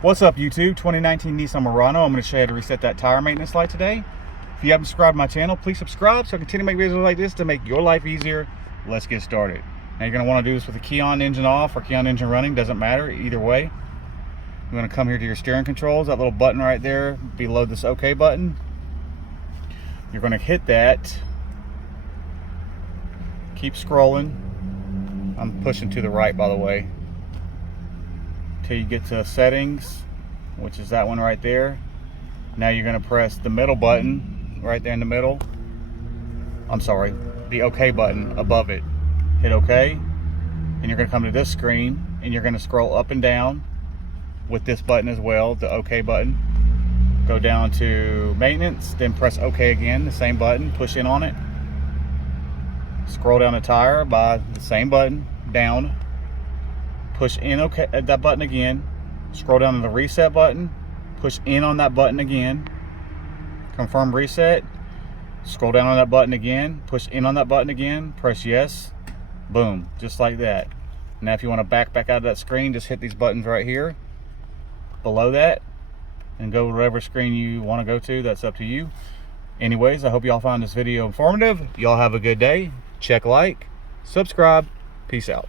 What's up YouTube? 2019 Nissan Murano. I'm going to show you how to reset that tire maintenance light today. If you haven't subscribed to my channel, please subscribe so I continue to make videos like this to make your life easier. Let's get started. Now you're going to want to do this with the key on engine off or key on engine running, doesn't matter, either way. You're going to come here to your steering controls, that little button right there below this OK button. You're going to hit that. Keep scrolling. I'm pushing to the right, by the way, till you get to settings, which is that one right there. Now you're going to press the middle button right there in the middle. I'm sorry, the OK button above it. Hit OK, and you're going to come to this screen and you're going to scroll up and down with this button as well, the OK button. Go down to maintenance, then press OK again, the same button, push in on it. Scroll down the tire by the same button, down. Push in OK at that button again. Scroll down to the reset button. Push in on that button again. Confirm reset. Scroll down on that button again. Push in on that button again. Press yes. Boom. Just like that. Now if you want to back out of that screen, just hit these buttons right here below that and go to whatever screen you want to go to. That's up to you. Anyways, I hope y'all found this video informative. Y'all have a good day. Check like, subscribe. Peace out.